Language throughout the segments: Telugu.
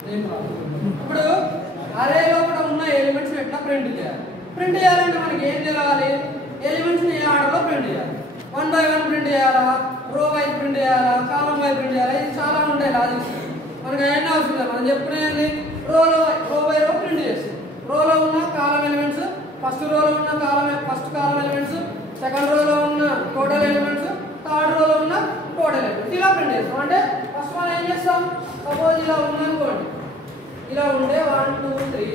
ఇప్పుడు అరేలో కూడా ఉన్న ఎలిమెంట్స్ ఎట్లా ప్రింట్ చేయాలి? ప్రింట్ చేయాలంటే మనకి ఏం తెలవాలి? ఎలిమెంట్స్ ఏ ఆర్డర్లో ప్రింట్ చేయాలి? 1 by 1 ప్రింట్ చేయాలా, రో వైజ్ ప్రింట్ చేయాలా, కాలం వైజ్ ప్రింట్ చేయాలా? ఇది చాలా ఉంటాయి లాజిక్స్. మనకి ఏం అవసరం లేదు. మనం చెప్పుకునేది రో బై రో ప్రింట్ చేస్తాం. రోలో ఉన్న కాలం ఎలిమెంట్స్, ఫస్ట్ రోలో ఉన్న ఫస్ట్ కాలం ఎలిమెంట్స్, సెకండ్ రోలో ఉన్న టోటల్ ఎలిమెంట్స్, థర్డ్ రోలో ఉన్న టోటల్ ఎలిమెంట్స్ ఇలా ప్రింట్ చేస్తాం. అంటే ఫస్ట్ మనం ఏం చేస్తాం? సపోజ్ ఇలా ఉందనుకోండి, ఇలా ఉండే 1 2 3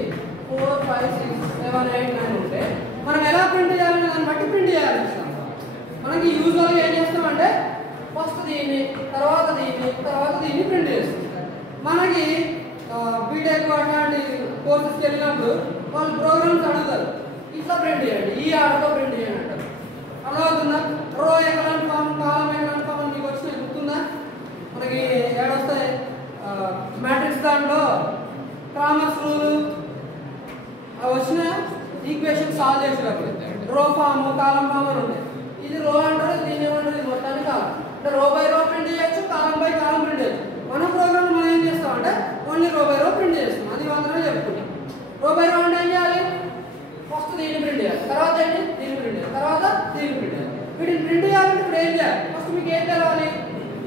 4 5 6 7 8 9 ఉంటే మనం ఎలా ప్రింట్ చేయాలని దాన్ని బట్టి ప్రింట్ చేయాలి. మనకి యూజువల్గా ఏం చేస్తామంటే ఫస్ట్ దీన్ని, తర్వాత దీన్ని ప్రింట్ చేస్తాం. మనకి బీటెక్ అట్లాంటి కోర్సెస్కి వెళ్ళినప్పుడు వాళ్ళు ప్రోగ్రామ్స్ అడుగుతారు, ఇట్లా ప్రింట్ చేయండి, ఈ ఆర్డర్లో ప్రింట్ చేయండి అంటారు. అర్థమవుతుందా? రో ఎకరాన్ ఫామ్, కాలం ఎకరాన్ ఫామ్ మీకు వచ్చిన గుర్తుందా? మనకి ఏడొస్తాయి మ్యాట్రిక్స్ దాంట్లో క్రామర్స్ రూల్ అవి వచ్చిన ఈక్వేషన్ సాల్వ్ చేసేటప్పుడు రో ఫామ్, కాలం ఫామ్ అని ఉంటాయి. ఇది రో అంటారు, దీని ఏమంటారు? ఇది మొత్తాన్ని కాలం. అంటే రో బై రో ప్రింట్ చేయొచ్చు, కాలం బై కాలం ప్రింట్ చేయొచ్చు. మన ప్రోగ్రామ్ మనం ఏం చేస్తామంటే ఓన్లీ రో బై రో ప్రింట్ చేస్తాం. అది మాత్రమే చెప్పుకుంటాం. రో బై రో అంటే ఏం చేయాలి? ఫస్ట్ దీన్ని ప్రింట్ చేయాలి, తర్వాత ఏంటి? దీన్ని ప్రింట్ చేయాలి, తర్వాత దీన్ని ప్రింట్ చేయాలి. వీటిని ప్రింట్ చేయాలంటే ఇప్పుడు ఏం చేయాలి? ఫస్ట్ మీకు ఏం తెలవాలి?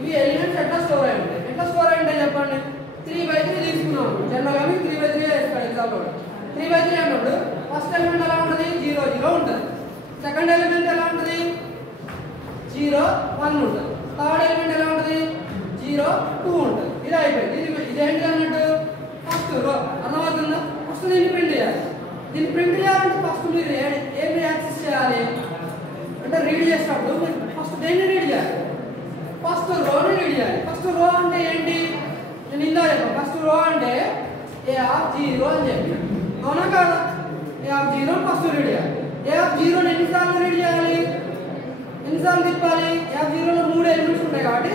ఇవి ఎలిమెంట్స్ ఎట్లా స్టోర్ అయి ఉంటాయి. ఎట్లా స్టోర్ అయి ఉంటాయి చెప్పండి? 3 by 3 తీసుకున్నాం. జనరల్గా మీకు 3 by 3 వేస్తాడు ఎగ్జాంపుల్. 3 by 3 అన్నప్పుడు ఫస్ట్ ఎలిమెంట్ ఎలా ఉంటుంది? 0 0 ఉంటుంది. సెకండ్ ఎలిమెంట్ ఎలా ఉంటుంది? 0 1 ఉంటుంది. థర్డ్ ఎలిమెంట్ ఎలా ఉంటుంది? 0 2 ఉంటుంది. ఇది అయిపోయింది. ఇదేంటి అన్నట్టు ఫస్ట్ రో. అర్థమవుతుందా? ఫస్ట్ దీన్ని ప్రింట్ చేయాలి. దీన్ని ప్రింట్ చేయాలంటే ఫస్ట్ మీరు ఏం యాక్సెస్ చేయాలి అంటే రీడ్ చేసినప్పుడు ఫస్ట్ దేన్ని రీడ్ చేయాలి? ఫస్ట్ రోని రీడ్ చేయాలి. ఫస్ట్ రో అంటే ఏంటి? నేను ఇందా చెప్పాను. ఫస్ట్ రో అంటే A0 అని చెప్పి, అవునా కాదా? A0 ఫస్ట్ రీడ్ చేయాలి. A0 ఎన్నిసార్లు రీడ్ చేయాలి? ఎన్నిసార్లు తిప్పాలి? A0లో 3 ఎలిమెంట్స్ ఉంటాయి కాబట్టి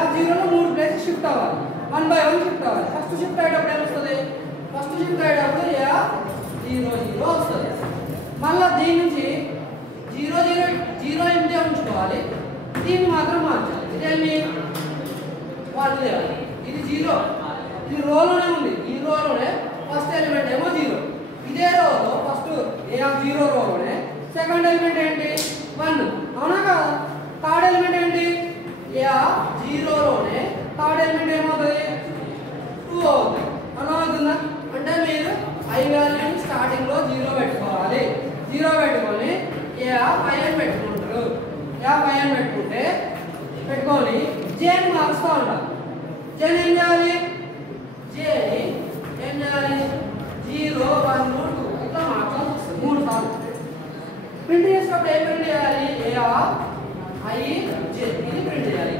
A0లో 3 ప్లేసెస్ షిఫ్ట్ అవ్వాలి. 1 by 1 షిఫ్ట్ అవ్వాలి. ఫస్ట్ షిఫ్ట్ అయ్యేటప్పుడు ఏమొస్తుంది? ఫస్ట్ షిఫ్ట్ అయ్యేటప్పుడు A0 0 వస్తుంది. మళ్ళీ దీని నుంచి 0 0 ఇంతే ఉంచుకోవాలి, దీన్ని మాత్రం మార్చాలి. ఇదేమి వాళ్ళు చేయాలి. ఇది 0, ఇది రోలోనే ఉంది. ఈ రోలోనే ఫస్ట్ ఎలిమెంట్ ఏమో 0. ఇదే రోలో ఫస్ట్ A0 రోలోనే సెకండ్ ఎలిమెంట్ ఏంటి? 1. అవునా కదా? థర్డ్ ఎలిమెంట్ ఏంటి? A0 లోనే థర్డ్ ఎలిమెంట్ ఏమవుతుంది? 2 అవుతుంది. అర్థమవుతుందా? అంటే మీరు ఐ వాల్యూని స్టార్టింగ్ లో 0 పెట్టుకోవాలి. 0 పెట్టుకొని A5 అని పెట్టుకుంటారు. A5 అని పెట్టుకొని జేని మార్చుతూ ఉంటారు. జేని ఏం చేయాలి? జేని ఏం చేయాలి? 0 1 2 ఇట్లా మార్చాల్సి వస్తుంది 3 సార్లు. ప్రింట్ చేసినప్పుడు ఏం ప్రింట్ చేయాలి? AI J ఇది ప్రింట్ చేయాలి.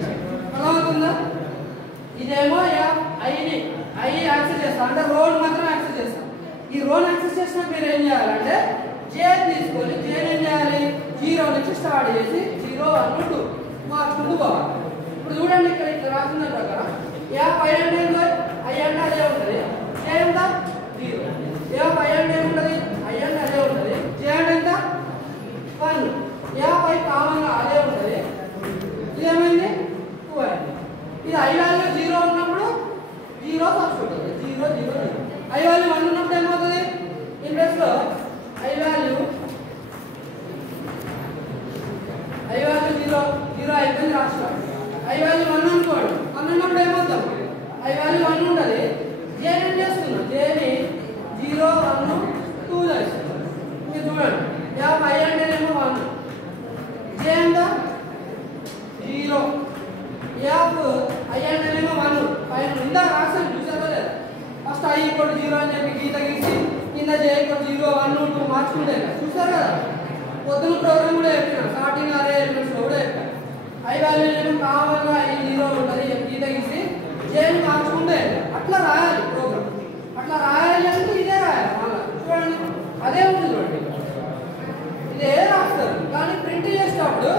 అర్థమవుతుందా? ఇదేమో ఐ యాక్సెస్ చేస్తాం, అంటే రోడ్ మాత్రం యాక్సెస్ చేస్తాం. ఈ రోడ్ యాక్సెస్ చేసినా మీరు ఏం చేయాలంటే జే తీసుకొని జేని ఏం చేయాలి? 0 నుంచి స్టార్ట్ చేసి 0 1 2 మార్చుకుంటూ పోవాలి. ఇప్పుడు చూడండి, ఇక్కడ రాసిన ప్రకారం A5 అంటే ఏంటో ఐ అంటే అదే ఉంటుంది. జే ఎంత? 0. A5 అంటే ఏముంటుంది? ఐ అంటే అదే ఉంటుంది. జే అంటే ఎంత? 1. A5 కామన్గా అదే ఉంటుంది. ఇదేమైంది? 2 అయింది. ఇది ఐ వాల్యూ 0 ఉన్నప్పుడు 0 సబ్స్టిట్యూట్ అవుతుంది. 0 0 0. ఐ వాల్యూ 1 ఉన్నప్పుడు ఏమవుతుంది? ఇన్వర్స్ లో ఐ వాల్యూ 0 0 అయిపోయింది రాష్ట్రం. ఐ వాల్యూ 1 అనుకోండి. 1 ఉన్నప్పుడు ఏమవుతాం? ఐ వాల్యూ 1 ఉంటుంది. జేని ఏం చేస్తున్నాం? జేని 0 1 2 చేస్తున్నాం. మీరు చూడండి, ఐ అంటేనేమో 1, జే ఎంత? 0, ఐ అంటేనేమో 1. పైన ఇందా రాసాను, చూసారో లేదా? ఫస్ట్ ఐ ఈక్వల్ 0 అని చెప్పి గీత గీసి కింద జే ఈక్వల్ 0 1 2 మార్చుకుంటే చూసారు కదా? పొద్దున ప్రోగ్రామ్ కూడా చెప్పిన, స్టార్టింగ్ అరే ఎలిమెంట్స్ కూడా చెప్పాను. ఐ వాల్యూ ఏమో కామన్గా ఐ 0 ఉంటుంది. గీత గీసి జేని మార్చుకుంటే అట్లా రాయాలి ప్రోగ్రామ్. అట్లా రాయాలి అంటే ఇదే రాయాలి. మళ్ళీ చూడండి, అదే ఉంది చూడండి, ఇదే రాస్తారు. కానీ ప్రింట్ చేసేటప్పుడు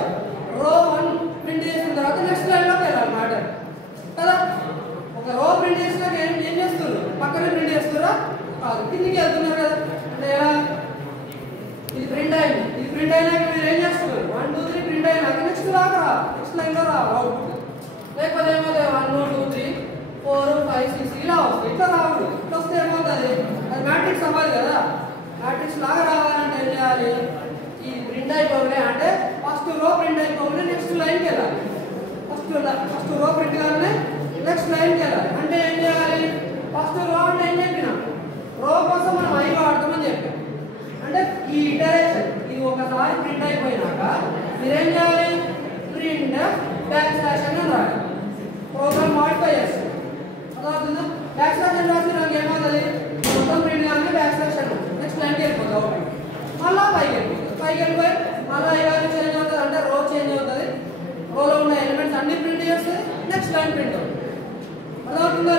రో 1 ప్రింట్ చేసిన తర్వాత నెక్స్ట్ లైన్లోకి వెళ్ళాలి మ్యాటర్ కదా. ఒక రో ప్రింట్ చేసినాక ఏం చేస్తారు? పక్కనే ప్రింట్ చేస్తారా? కాదు, కిందికి వెళ్తున్నారు కదా. అంటే ఎలా? ఇది ప్రింట్ అయింది. ఇది ప్రింట్ అయినాక మీరు ఏం చేస్తున్నారు? 1 2 3 ప్రింట్ అయినాక నెక్స్ట్ లైన్లో రా అవుట్పుట్. లేకపోతే ఏమో 1 2 3 4 5 6 ఇలా వస్తుంది. ఇట్లా రావద్దు. మ్యాట్రిక్స్ అవ్వాలి కదా, మ్యాట్రిక్స్ లాగా రావాలంటే ఏం చేయాలి? ఈ ప్రింట్ అయిపోగానే అంటే ఫస్ట్ రో ప్రింట్ అయిపోగానే నెక్స్ట్ లైన్కి వెళ్ళాలి. ఫస్ట్ రో ప్రింట్ కాగానే నెక్స్ట్ లైన్కి వెళ్ళాలి. అంటే ఏం చేయాలి? ఫస్ట్ రో అంటే ఏం చెప్పినా, రో కోసం మనం ఐ వాడతామని చెప్పాం. అంటే ఈ ఇటరేషన్ ఇది ఒకసారి ప్రింట్ అయిపోయినాక మీరేం చేయాలి? ప్రింట్ బ్యాక్ స్లాష్ అని రాయాలి. ప్రోగ్రామ్ మాడిఫై చేస్తాం. అర్థమవుతుందా? బ్యాక్ స్లాష్ అని రాసి నాకు ఏమవుతుంది? మొత్తం ప్రింట్ కానీ బ్యాక్ స్లాష్ అని నెక్స్ట్ లైన్కి వెళ్ళిపోతుంది. మళ్ళీ పైకి వెళ్ళిపోయి మళ్ళీ ఇవాళ చేంజ్ అవుతుంది. అంటే రో చేంజ్ అవుతుంది. రోలో ఉన్న ఎలిమెంట్స్ అన్ని ప్రింట్ చేస్తుంది. నెక్స్ట్ లైన్ ప్రింట్ అవుతుంది. అర్థమవుతుందా?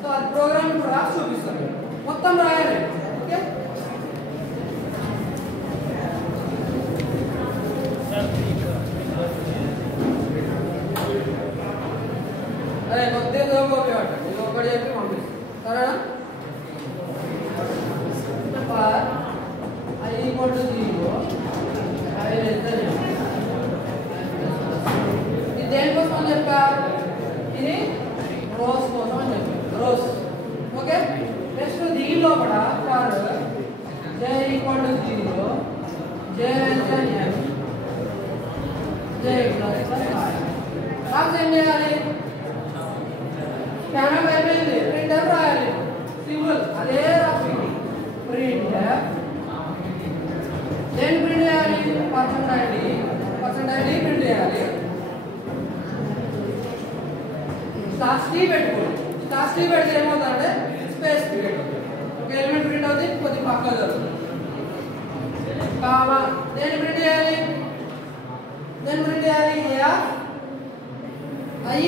సో అది ప్రోగ్రామ్ ఇప్పుడు రాసి చూపిస్తాను. మొత్తం రాయాలి. ఓకే, అరే కొద్దిగా చదువుకోవాలి. ఇది ఒకటి చెప్పి పంపిస్తాను. సరేనా? I equal to 0, I less than m. ఇది దేనికోసం అని చెప్పా? ఇది రోస్ కోసం అని చెప్పా. రోస్. ఓకే, నెక్స్ట్ దీని లోపల for j equal to 0, j less than m, j plus I. రాసి ఏం చేయాలి? స్కానర్ అయిపోయింది. ప్రింట్ ఎఫ్ రాయాలి. సింపుల్. అదే రాసి ప్రింట్ ఎఫ్ దేని ప్రింట్ చేయాలి? పర్సెంట్ ఐడి ప్రింట్ చేయాలి. స్లాష్ టీ పెట్టుకోండి. స్లాష్ టీ పెడితే ఏమవుతుందంటే స్పేస్ క్రియేట్ అవుతుంది. ఒక ఎలిమెంట్ ప్రింట్ అవుతుంది, కొద్ది పక్కన జరుగుతుంది. కామా దేని ప్రింట్ చేయాలి? ఐ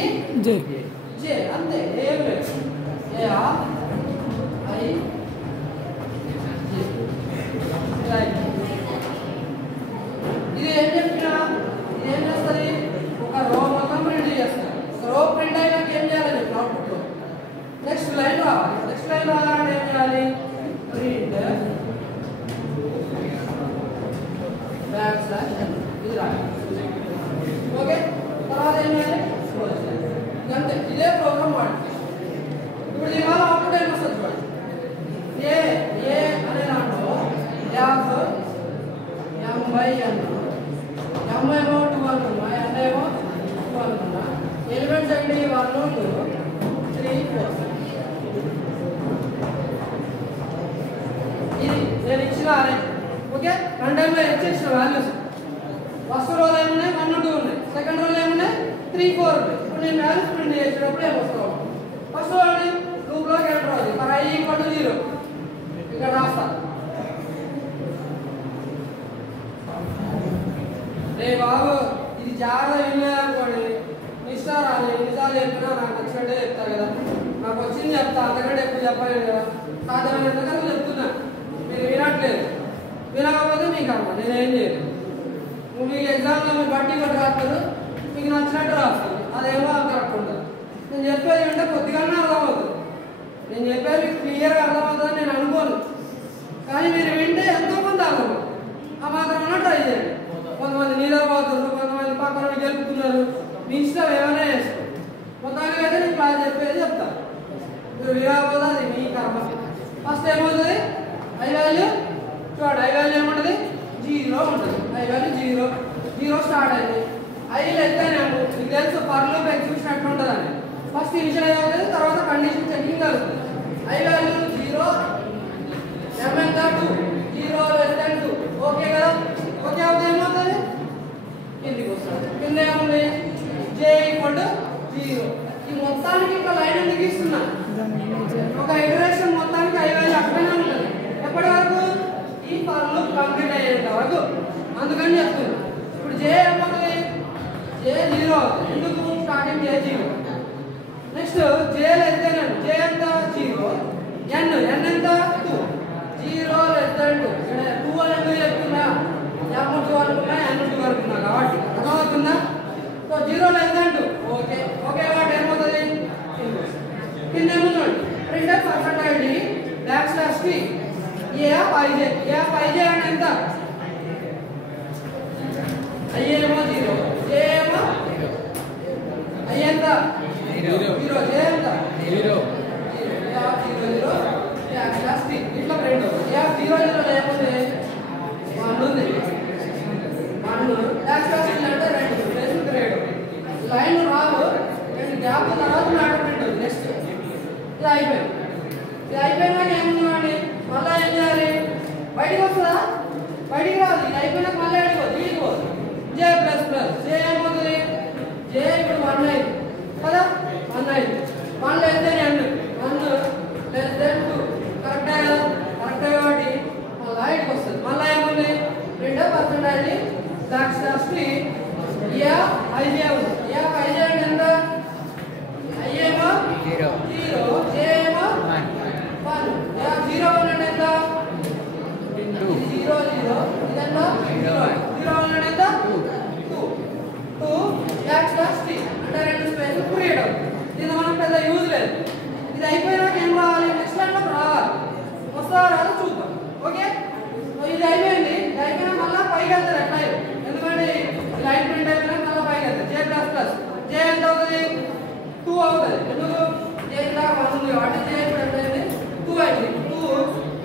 జే అంతే, ఏం లేదు. ఐ ఇది ఏం చెప్పినా ఇది ఏం చేస్తుంది? ఒక రో మొత్తం ప్రింట్ చేస్తారు. రో ప్రింట్ అయినాక ఏం చేయాలి చెప్పి అవుట్పుట్లో నెక్స్ట్ లైన్ రావాలి. నెక్స్ట్ లైన్ రావాలంటే ఏం చేయాలి? ప్రింట్ బ్యాక్ స్లాష్ ఇది రాయాలి. ఓకే, తర్వాత ఏం చేయాలి? అంతే. ఇదే ప్రోగ్రామ్ వాడుతుంది. ఇప్పుడు దీని వల్ల అవుట్పుట్ ఏం వస్తుంది చూడండి. ఏ అనే దాంట్లో యాప్ m/n m ఏమో 2 అనుకున్నా, n ఏమో 2 అనుకున్నా. ఎలిమెంట్స్ అంటే 1 2 3 4. ఇది నేను ఇచ్చిన అరే. ఓకే, రన్ టైంలో ఇచ్చేసిన వాల్యూస్ ఫస్ట్ రోలో ఏమున్నాయి? 1 2 ఉన్నాయి. సెకండ్ రోలో ఏమున్నాయి? 3 4 ఉన్నాయి. ఇప్పుడు నేను వాల్యూస్ ప్రింట్ చేసేటప్పుడు ఏమొస్తావు? ఫస్ట్ రోని లూప్లోకి ఎంటర్ అవుతుంది. ఫర్ i equal to 0 ఇక్కడ రాస్తా. రే బాబు ఇది జాగ్రత్త వినలేదనుకోండి, నిష్ఠారాలు ఎన్నిసార్లు చెప్పినా నాకు వచ్చినట్టే చెప్తా కదా. నాకు వచ్చింది చెప్తా, అంతకంటే ఎక్కువ చెప్పలేదు కదా. సాధ్యమైనంతగా చెప్తున్నా, మీరు వినట్లేదు. వినకపోతే మీకు అమ్మ నేనేం చేయలేదు. మీకు ఎగ్జామ్లో మీరు బట్టి కొట్టి రాస్తారు, మీకు నచ్చినట్టు రాస్తారు. అదేమో కరెక్ట్ ఉంటుంది. నేను చెప్పేది అంటే కొద్దిగానే అర్థమవుతుంది. నేను చెప్పేది మీకు క్లియర్గా అర్థమవుతుందని నేను అనుకోను. కానీ మీరు వింటే ఎంతో కొంత అర్థమవుతుంది. ఆ మాత్రమే ట్రై చేయండి. కొంతమంది నిద్రపోతున్నారు, కొంతమంది పక్కన గెలుపుతున్నారు. మీ ఇష్టం ఏమైనా చేసుకో. మొత్తానికి అయితే నేను క్లాస్ చెప్పేది చెప్తాను. మీరు వినకపోతే అది మీ కర్మ. ఫస్ట్ ఏమవుతుంది? ఐ వాల్యూ చూడండి. ఐ వాల్యూ ఏముంటుంది? 0 ఉంటుంది. ఐ వాల్యూ 0 స్టార్ట్ అయింది. ఐ లెక్కనేమో మీకు తెలుసు ఫర్ లూప్ ఎగ్జిక్యూషన్ ఎట్లా ఉంటుందని. ఫస్ట్ ఇనిషియలైజ్ అవుతుంది, తర్వాత కండిషన్ చెకింగ్ అవుతుంది. ఐ వాల్యూ 0, m ఎంత 2, 0 less than 2. ఓకే కదా? ఓకే అవుతుంది. ఏమవుతుంది? కిందికి వస్తుంది. కింద ఏముంది? j equal to 0. ఈ మొత్తానికి ఒక లైన్ ఎందుకు ఇస్తున్నా? ఒక ఇటరేషన్ మొత్తానికి ఐ వాల్యూ అక్కడనే ఉంటుంది. ఎప్పటి వరకు? ఈ ఫర్ లూప్ కంప్లీట్ అయ్యేంత వరకు. అందుకని చెప్తున్నా. ఇప్పుడు j ఏమవుతుంది? j 0 అవుతుంది. ఎందుకు? Starting j 0. Next j less than n. j ఎంత? 0. n ఎంత? 2. 0 less than 2. ఇక్కడ 2 అని ఎందుకు చెప్తున్నా? m 2 అనుకున్నా, n 2 అనుకున్నా కాబట్టి అర్థమవుతుందా? So 0 less than 2. Okay okay కాబట్టి ఏమవుతుంది? కింద ఏముందండి? Print percent ID backslash t a i j. A i j అంటే ఎంత? ఐ ఏమో 0, జే ఏమో ఐ ఎంత? 0, జే ఎంత? 0 బ్యాక్ స్లాష్ టీ. అయిపోయింది. ఇది అయిపోయినాక ఏముంది మళ్ళీ ఏం చేయాలి? బయటకు వస్తుందా? బయటికి రాదు. ఇది అయిపోయినాక మళ్ళీ అడిగిపోదు, వీడికి పోదు. జే ప్లస్ ప్లస్ జే ఏమవుతుంది? జే ఇప్పుడు 1 అయింది కదా, 1 అయింది. 1 less than n, 1 less than 2. కరెక్టే కదా? కరెక్టే కాబట్టి మళ్ళీ ఇటుకు వస్తుంది. మళ్ళీ ఏముంది? రెండో పర్సెంటేజ్ బ్యాక్ స్లాష్ కి ఐజే ఉంది. ఐజే అంటే ఎంత? ఐ ఏమో 0, జే ఏమో 1. 0 ఉన్నట్టు ఎంత? 0 0. ఇదన్నా 0 ఉన్నట్టు ఎంత? 2 బ్యాక్ స్లాష్ కి అంటే రెండు స్పేస్ క్రియేట్ అవుతుంది. ఇది మనం పెద్ద యూజ్ లేదు. ఇది అయిపోయినాక ఏం రావాలి? నెక్స్ట్ లైన్ లో రావాలి. వస్తుందా రాదో చూద్దాం. ఓకే, ఇది అయిపోయింది. ఇది అయిపోయినా మళ్ళీ పైకి వెళ్తారు. ఎట్లా? ఎందుకంటే లైన్ ప్రింట్ అయిపోయినా మళ్ళీ పైకి వెళ్తారు. జే ప్లస్ ప్లస్ జే ఎంత అవుతుంది? 2 అవుతుంది. ఎందుకు? జే ఇలా 1 ఉంది కాబట్టి జే ఇప్పుడు ఎంత అయింది? 2 అయింది. 2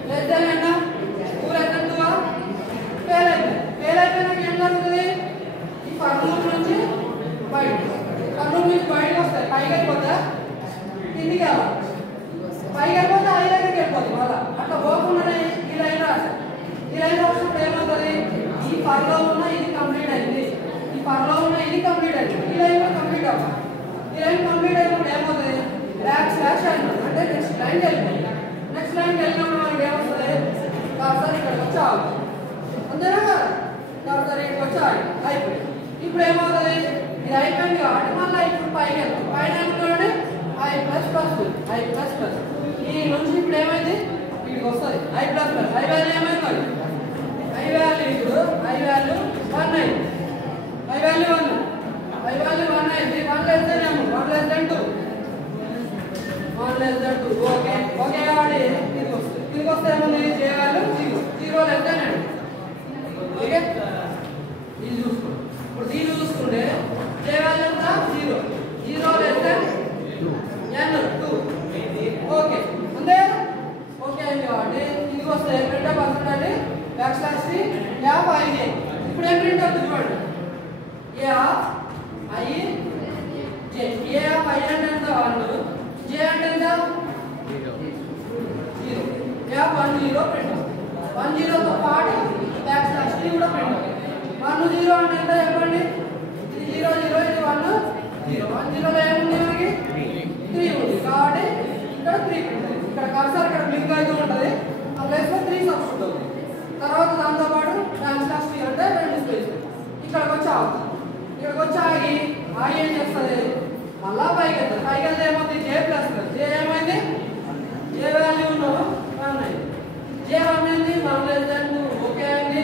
లెస్ దెన్ ఎంత? 2 లెస్ దెన్ 2 ఫెయిల్ అయిపోయింది. ఫెయిల్ అయిపోయినాక ఏం జరుగుతుంది? ఈ కర్నూలు నుంచి బయటకు వస్తాయి. పైకి వెళ్ళిపోతే కిందికి వెళ్ళాలి. పైకి వెళ్ళిపోతే ఐ దగ్గరికి వెళ్ళిపోతుంది. మళ్ళీ అట్లా పోకుండా ఈ లైన్ రాశారు. ఈ లైన్ రాసినప్పుడు ఏమవుతుంది? ఈ పర్లో ఉన్న ఇది కంప్లీట్ అయింది, ఈ పర్లో ఉన్న ఇది కంప్లీట్ అయింది, ఈ లైన్ కూడా కంప్లీట్ అవ్వాలి. ఈ లైన్ కంప్లీట్ అయినప్పుడు ఏమవుతుంది? బ్యాక్ స్లాష్ అయినప్పుడు అంటే నెక్స్ట్ లైన్కి వెళ్ళిపోయింది. నెక్స్ట్ లైన్కి వెళ్ళినప్పుడు మనకి ఏమొస్తుంది? కర్సర్ ఇక్కడికి వచ్చి ఆగుతుంది. అంతేనా కదా? కర్సర్ ఇక్కడికి వచ్చి అయిపోయింది. ఇప్పుడు ఏమవుతుంది? ఇది అయిపోయింది కాబట్టి మళ్ళీ ఇప్పుడు పైకి వెళ్తాం. పైన ఏమవుతుంది? ఐ ప్లస్ ప్లస్ ఈ నుంచి ఇప్పుడు ఏమైంది? వీడికి వస్తుంది i plus plus. I value ఏమైంది? ఐ వాల్యూ ఇప్పుడు ఐ వాల్యూ 1 అయింది. ఐ వాల్యూ 1 అయింది. 1 less than m, 1 less than 2. Okay okay కాబట్టి ఇది వస్తుంది. దీనికి వస్తే ఏముంది? J value 0 less than n. Okay, ఇది చూసుకోండి. ఇప్పుడు దీన్ని చూసుకుంటే జే వాల్యూ ఎంత? 0 లెస్ దెన్ n 2. ఓకే అంతే. ఓకే అయింది కాబట్టి ఇది వస్తే రెండో పర్సెంటేజ్ బ్యాక్ స్లాష్ కి ఐజే. ఇప్పుడు ఏం ప్రింట్ అవుతుంది చూడండి? I J. ఐ అంటే ఎంత? 1, జే అంటే ఎంత? 0. 1 0 ప్రింట్ అవుతుంది. 1 0 తో పాటు బ్యాక్ స్లాష్ కి కూడా ప్రింట్ అవుతుంది. 1 0 అంటే ఎంత చెప్పండి? ఇది 0 0, ఇది 1 0. 1 0 లో ఏముంది? మనకి 3 ఉంది కాబట్టి ఇక్కడ 3 ప్రింట్ అవుతుంది. ఇక్కడ కర్సర్ ఇక్కడ బ్లింక్ అవుతూ ఉంటుంది. ఆ ప్లేస్ లో 3 సబ్స్టిట్యూట్ అవుతుంది. తర్వాత దాంతో పాటు బ్యాక్ స్లాష్ కి అంటే రెండు స్పేస్ ఇక్కడికి వచ్చి ఆగుతుంది. ఇక్కడికి వచ్చి ఆగి ఏం చేస్తుంది? మళ్ళా పైకి వెళ్తుంది. పైకి వెళ్తే ఏమవుతుంది? జే ప్లస్ ప్లస్ జే ఏమైంది? జే వాల్యూ 1 అయింది. జే 1 అయింది. 1 లెస్ దెన్ 2. ఓకే అండి.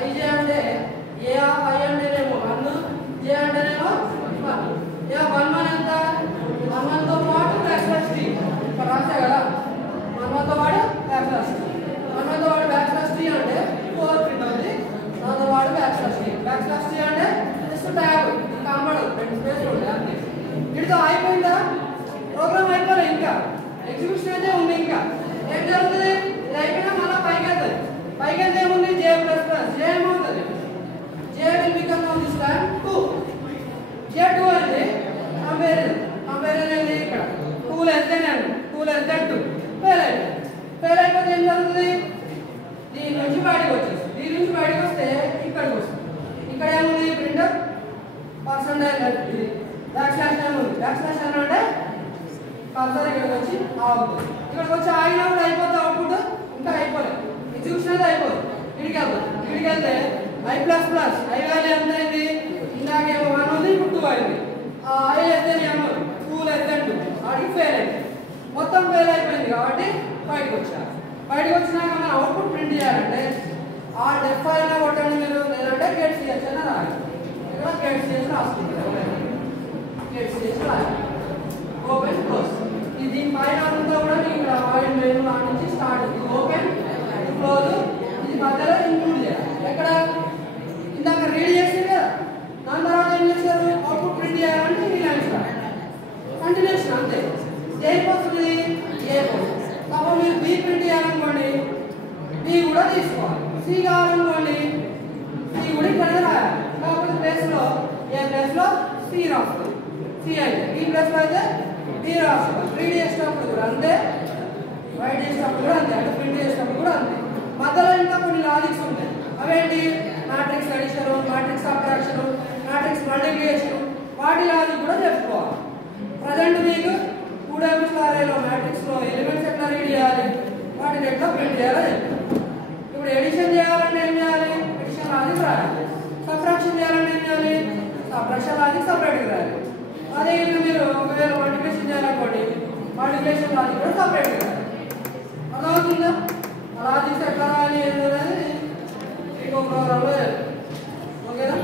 ఐజే అంటే ఐ అంటేనేమో 1, జే అంటేనేమో 1. 1 ఎంత? 1 తో పాటు బ్యాక్ స్లాష్ టీ ఇక్కడ రాసా కదా. 1 తో పాటు బ్యాక్ స్లాష్ టీ, 1 తో పాటు బ్యాక్ స్లాష్ టీ అంటే 4 ప్రింట్ అవుతుంది. దాంతో పాటు బ్యాక్ స్లాష్ టీ అంటే జస్ట్ ట్యాబ్ కనబడదు, రెండు స్పేస్ ఉంటాయి అంతే. వీటితో అయిపోయిందా? ప్రోగ్రామ్ అయిపోలే, ఇంకా ఎగ్జిక్యూషన్ అయితే ఉంది. ఇంకా ఏం జరుగుతుంది? ఇది అయిపోయినా మళ్ళీ పైకి వెళ్తుంది. పైకి వెళ్తే ఏముంది? జే ప్లస్ ప్లస్ జే ఏమవుతుంది? J will become on this time 2. J 2 అంటే కంపేరిజన్ ఏంది? ఇక్కడ 2 less than n, 2 less than 2 fail అయిపోతే ఏం జరుగుతుంది? దీని నుంచి బయటకు వచ్చేస్తుంది. దీని నుంచి బయటకు వస్తే ఇక్కడికి వస్తుంది. ఇక్కడ ఏముంది? ప్రింటర్ పర్సెంటేజ్ బ్యాక్ స్లాష్ ఏముంది? బ్యాక్ స్లాష్ అంటే కర్సర్ ఇక్కడికి వచ్చి ఆగుతుంది. ఇక్కడికి వచ్చి ఆగినప్పుడు అయిపోతే అవుట్పుట్ ఇంకా అయిపోలేదు, ఎగ్జిక్యూషన్ అయితే అయిపోదు. ఇక్కడికి వెళ్తే I plus plus i value ఎంత అయింది? ఇందాకేమో 1 ఉంది, ఇప్పుడు 2 అయింది. I less than m, 2 less than 2 వాటికి ఫెయిల్ అయింది. మొత్తం ఫెయిల్ అయిపోయింది కాబట్టి బయటకు వచ్చారు. బయటకు వచ్చినాక మనం అవుట్పుట్ ప్రింట్ చేయాలంటే ఆ డెఫ్ అయినా కొట్టండి మీరు, లేదంటే గెట్ సిహెచ్ అయినా రాయాలి. ఇక్కడ గెట్ సిహెచ్ రాసుకుంటారు. గెట్ సిహెచ్ రాయాలి. Open close. ఇది దీని పైన అంతా కూడా మీకు ఇక్కడ ఆయిల్ మెయిన్ నుంచి స్టార్ట్. ఇది ఓపెన్, ఇది క్లోజ్, ఇది మధ్యలో ఇంక్లూడ్ చేయాలి. ఎక్కడ? ఇందాక రీడ్ చేసి కదా, దాని తర్వాత ఏం చేశారు? అవుట్పుట్ ప్రింట్ చేయాలంటే ఈ లైన్ స్టార్ట్ కంటిన్యూషన్ అంతే. ఏపోతుంది కాబట్టి మీరు బి ప్రింట్ చేయాలనుకోండి, బి కూడా తీసుకోవాలి. సి కావాలనుకోండి, సి కూడా ఇక్కడ రాయాలి. కాకపోతే ప్లేస్ లో ఏ ప్లేస్ లో సి రాస్తుంది. సి అయితే బి ప్లేస్ లో అయితే బి రాసుకోవాలి. రీడ్ చేసేటప్పుడు కూడా అంతే, రైట్ చేసేటప్పుడు కూడా అంతే, అంటే ప్రింట్ చేసేటప్పుడు కూడా అంతే. మధ్యలో ఇంకా కొన్ని లాజిక్స్ ఉంటాయి. అవేంటి? Matrix addition, matrix subtraction, matrix multiplication, వాటి లాజిక్ కూడా చెప్పుకోవాలి. ప్రజెంట్ మీకు 2 డైమెన్షనల్ అరేలో మ్యాట్రిక్స్లో ఎలిమెంట్స్ ఎట్లా రీడ్ చేయాలి, వాటిని ఎట్లా ప్రింట్ చేయాలో చెప్పాలి. ఇప్పుడు ఎడిషన్ చేయాలంటే ఏం చేయాలి? ఎడిషన్ లాజిక్ రాయాలి. సబ్ట్రాక్షన్ చేయాలంటే ఏం చేయాలి? సబ్ట్రాక్షన్ లాజిక్ సపరేట్గా రాయాలి. అదే ఇంకా మీరు ఒకవేళ మల్టిప్లికేషన్ చేయాలనుకోండి, మల్టిప్లికేషన్ లాజిక్ కూడా సపరేట్గా రాయాలి. అర్థమవుతుందా? ఆ లాజిక్స్ ఎట్లా రాయాలి అనేది ఇంకో ప్రోగ్రాంలో ఓకేనా?